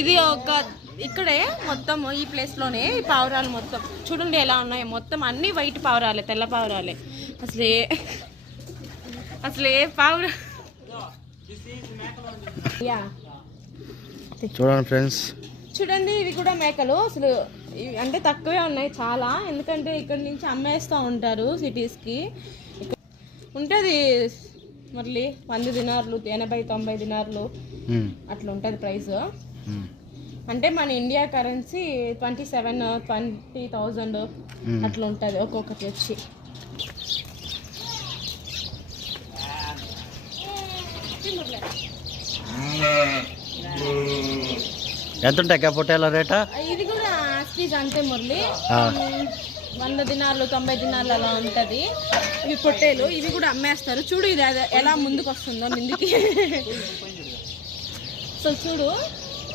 ఇది ఒక ఇక్కడే మొత్తం ఈ ప్లేస్లోనే ఈ పావురాలు మొత్తం చూడండి ఎలా ఉన్నాయో. మొత్తం అన్ని వైట్ పావురాలే, తెల్ల పావురాలే. అసలే పావురా చూడండి ఫ్రెండ్స్, చూడండి ఇవి కూడా మేకలు. అసలు అంటే తక్కువే ఉన్నాయి చాలా, ఎందుకంటే ఇక్కడ నుంచి అమ్మేస్తూ ఉంటారు సిటీస్కి. ఉంటుంది మళ్ళీ 100 దినార్లు, 80-90 దినార్లు అట్లా ఉంటుంది ప్రైస్. అంటే మన ఇండియా కరెన్సీ 27,000-20,000 అట్లా ఉంటుంది ఒక్కొక్కటి వచ్చి. ఎంత ఉంటాయి పొట్టేల రేటా? ఇది కూడా ఆస్టీజ్ అంతే మురళి. 100 దినార్లు 90 దినార్లు అలా ఉంటుంది. ఇవి పొట్టేలు, ఇవి కూడా అమ్మేస్తారు. చూడు ఇది ఎలా ముందుకు వస్తుందో ముందుకి. సో చూడు